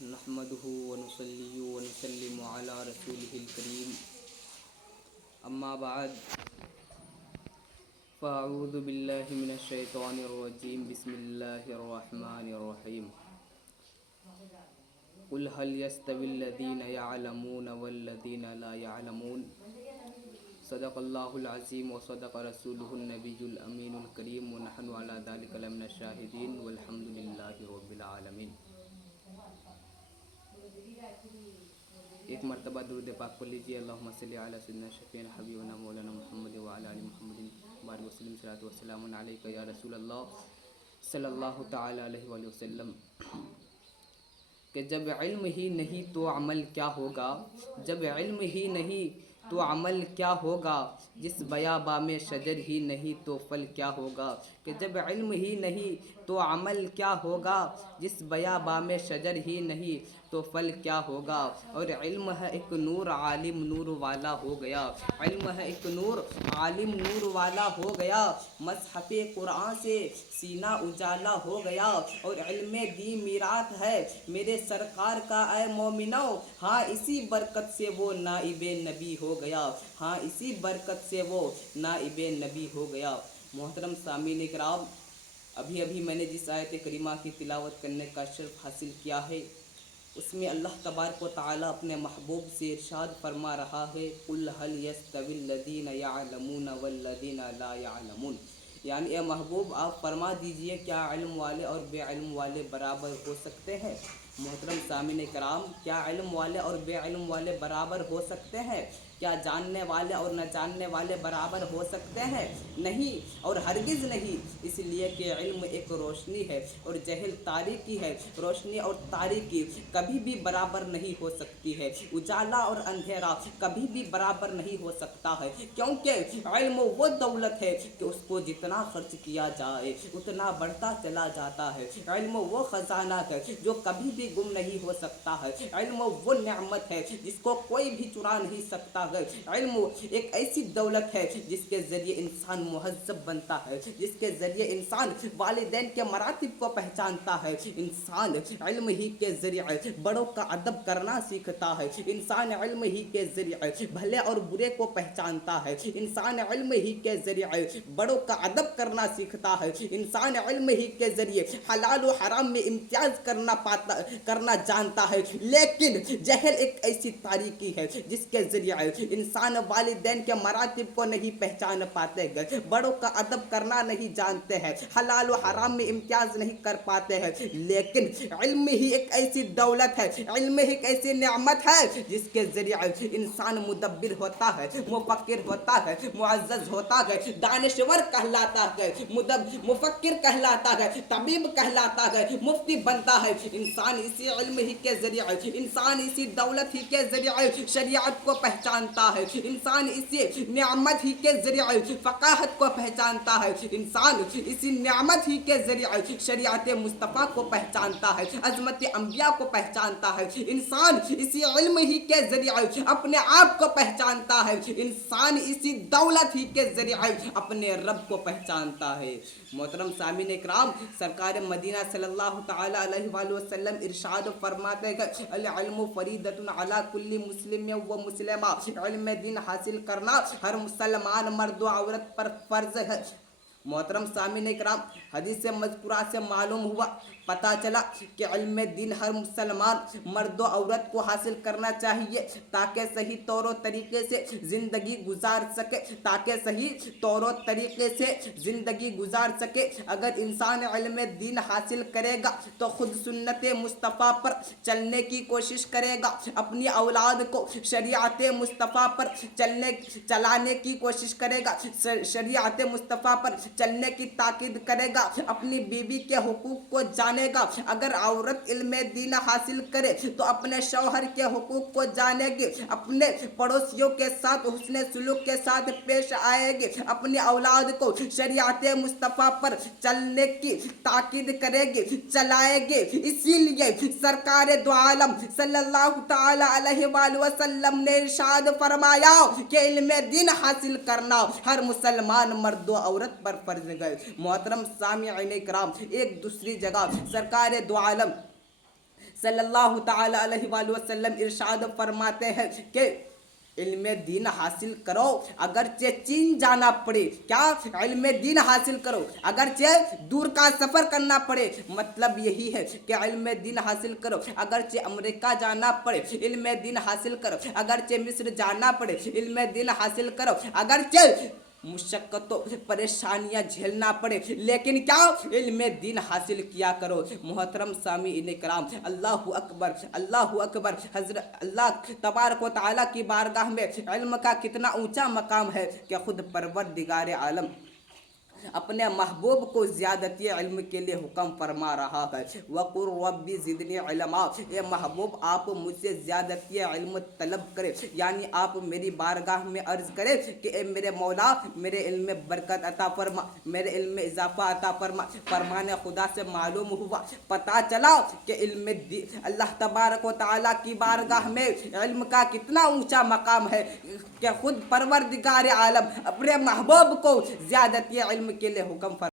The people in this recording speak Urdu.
نحمده ونصلي ونسلم على رسوله الكريم أما بعد فأعوذ بالله من الشيطان الرجيم بسم الله الرحمن الرحيم قل هل يستوي الذين يعلمون والذين لا يعلمون صدق الله العظيم وصدق رسوله النبي الأمين الكريم ونحن على ذلك لمن الشاهدين والحمد لله رب العالمين. ایک مرتبہ درود پاک پڑھ لیجیے. اللہم صلی علی سیدنا شفیعنا حبیبنا مولانا محمد وعلی آل محمد بارک وسلم صلاۃ وسلام علیک یا رسول اللہ صلی اللہ تعالی علیہ وآلہ وسلم. کہ جب علم ہی نہیں تو عمل کیا ہوگا، جب علم ہی نہیں تو عمل کیا ہوگا، جس بیاباں میں شجر ہی نہیں تو پھل کیا ہوگا. کہ جب علم ہی نہیں تو عمل کیا ہوگا، جس بیاباں میں شجر ہی نہیں تو پھل کیا ہوگا. اور علم ہے ایک نور عالم نور والا ہو گیا، علم ہے ایک نور عالم نور والا ہو گیا. مصحف قرآن سے سینہ اجالا ہو گیا. اور علم دین میراث ہے میرے سرکار کا اے مومنو، ہاں اسی برکت سے وہ نائب نبی ہو گیا، ہاں اسی برکت سے وہ نائب نبی ہو گیا. محترم سامعین کرام، ابھی میں نے جس آیت کریمہ کی تلاوت کرنے کا شرف حاصل کیا ہے، اس میں اللہ تبارک و تعالیٰ اپنے محبوب سے ارشاد فرما رہا ہے قل هل يستوي الذين يعلمون والذين لا يعلمون. یعنی اے محبوب آپ فرما دیجئے کیا علم والے اور بے علم والے برابر ہو سکتے ہیں. محترم سامعین کرام، کیا علم والے اور بے علم والے برابر ہو سکتے ہیں؟ کیا جاننے والے اور نہ جاننے والے برابر ہو سکتے ہیں؟ نہیں اور ہرگز نہیں. اس لیے کہ علم ایک روشنی ہے اور جہل تاریکی ہے. روشنی اور تاریکی کبھی بھی برابر نہیں ہو سکتی ہے. اجالا اور اندھیرا کبھی بھی برابر نہیں ہو سکتا ہے، کیونکہ علم وہ دولت ہے کہ اس کو جتنا خرچ کیا جائے اتنا بڑھتا چلا جاتا ہے. علم وہ خزانہ ہے جو کبھی بھی گم نہیں ہو سکتا ہے. علم وہ نعمت ہے جس کو کوئی بھی چرا نہیں سکتا ہے. علم ایک ایسی دولت ہے جس کے ذریعے انسان مہذب بنتا ہے، جس کے ذریعے انسان والدین کے مراتب کو پہچانتا ہے. انسان علم ہی کے ذریعے بڑوں کا ادب کرنا سیکھتا ہے. انسان علم ہی کے ذریعے بھلے اور برے کو پہچانتا ہے. انسان علم ہی کے ذریعے بڑوں کا ادب کرنا سیکھتا ہے. انسان علم ہی کے ذریعے حلال و حرام میں امتیاز کرنا جانتا ہے. لیکن جہل ایک ایسی تاریکی ہے جس کے ذریعے انسان والدین کے مراتب کو نہیں پہچان پاتے ہیں، بڑوں کا ادب کرنا نہیں جانتے ہیں، حلال و حرام میں امتیاز نہیں کر پاتے ہیں. لیکن علم ہی ایک ایسی دولت ہے، علم ہی ایک ایسی نعمت ہے جس کے ذریعے انسان مدبر ہوتا ہے، مفکر ہوتا ہے، معزز ہوتا ہے، دانشور کہلاتا ہے، مفکر کہلاتا ہے، طبیب کہلاتا ہے، مفتی بنتا ہے. انسان اسی علم ہی کے ذریعے، انسان اسی دولت ہی کے ذریعے شریعت کو پہچانتا ہے. انسان اسی نعمت ہی کے ذریعے فقاہت کو پہچانتا ہے. انسان اسی نعمت ہی کے ذریعے شریعت مصطفیٰ کو پہچانتا ہے، عظمت انبیاء کو پہچانتا ہے. انسان اسی علم ہی کے ذریعے اپنے آپ کو پہچانتا ہے. انسان اسی دولت ہی کے ذریعے اپنے رب کو پہچانتا ہے. محترم سامعین اکرام، سرکار مدینہ صلی اللہ تعالی علیہ وآلہ وسلم ارشاد فرماتے ہیں العلم فریضۃ علی کل مسلم و مسلمہ. علم دین حاصل کرنا ہر مسلمان مرد و عورت پر فرض ہے. محترم سامعین اکرام، حدیث مذکورہ سے معلوم ہوا، پتہ چلا کہ علم دین ہر مسلمان مرد و عورت کو حاصل کرنا چاہیے تاکہ صحیح طور و طریقے سے زندگی گزار سکے، تاکہ صحیح طور و طریقے سے زندگی گزار سکے. اگر انسان علم دین حاصل کرے گا تو خود سنت مصطفیٰ پر چلنے کی کوشش کرے گا، اپنی اولاد کو شریعت مصطفیٰ پر چلانے کی کوشش کرے گا، شریعت مصطفیٰ پر چلنے کی تاکید کرے گا، اپنی بیوی کے حقوق کو جانے گا. اگر عورت علم دین حاصل کرے تو اپنے شوہر کے حقوق کو جانے گی، اپنے پڑوسیوں کے ساتھ حسن سلوک کے ساتھ پیش آئے گی، اپنی اولاد کو شریعت مصطفیٰ پر چلنے کی تاکید کرے گی، چلائے گی. اسی لیے سرکار دو عالم صلی اللہ تعالی علیہ وآلہ وسلم نے ارشاد فرمایا کہ علم دین حاصل کرنا ہر مسلمان مرد و عورت پر فرض ہے. محترم سامعین کرام، ایک دوسری جگہ سرکار دو عالم صلی اللہ تعالی علیہ وآلہ وسلم ارشاد فرماتے ہیں کہ علم دین حاصل کرو اگرچہ چین جانا پڑے. کیا؟ علم دین حاصل کرو اگرچہ دور کا سفر کرنا پڑے. مطلب یہی ہے کہ علم دین حاصل کرو اگرچہ امریکہ جانا پڑے. علم دین حاصل کرو اگرچہ مصر جانا پڑے. علم دین حاصل کرو اگرچہ مشقت و پریشانیاں جھیلنا پڑے, لیکن کیا؟ علم دین حاصل کیا کرو. محترم سامعین کرام, اللہ اکبر اللہ اکبر. حضرت اللہ تبارک و تعالیٰ کی بارگاہ میں علم کا کتنا اونچا مقام ہے کہ خود پروردگار عالم اپنے محبوب کو زیادتی علم کے لیے حکم فرما رہا ہے. وقر ربی زدنی علما, اے محبوب آپ مجھ سے زیادتی علم طلب کرے, یعنی آپ میری بارگاہ میں عرض کرے کہ اے میرے مولا میرے علم میں برکت عطا فرما, میرے علم میں اضافہ عطا فرما. فرمان خدا سے معلوم ہوا, پتہ چلا کہ علم اللہ تبارک و تعالیٰ کی بارگاہ میں علم کا کتنا اونچا مقام ہے کہ خود پروردگار عالم اپنے محبوب کو زیادتی علم کے لیے حکم فرما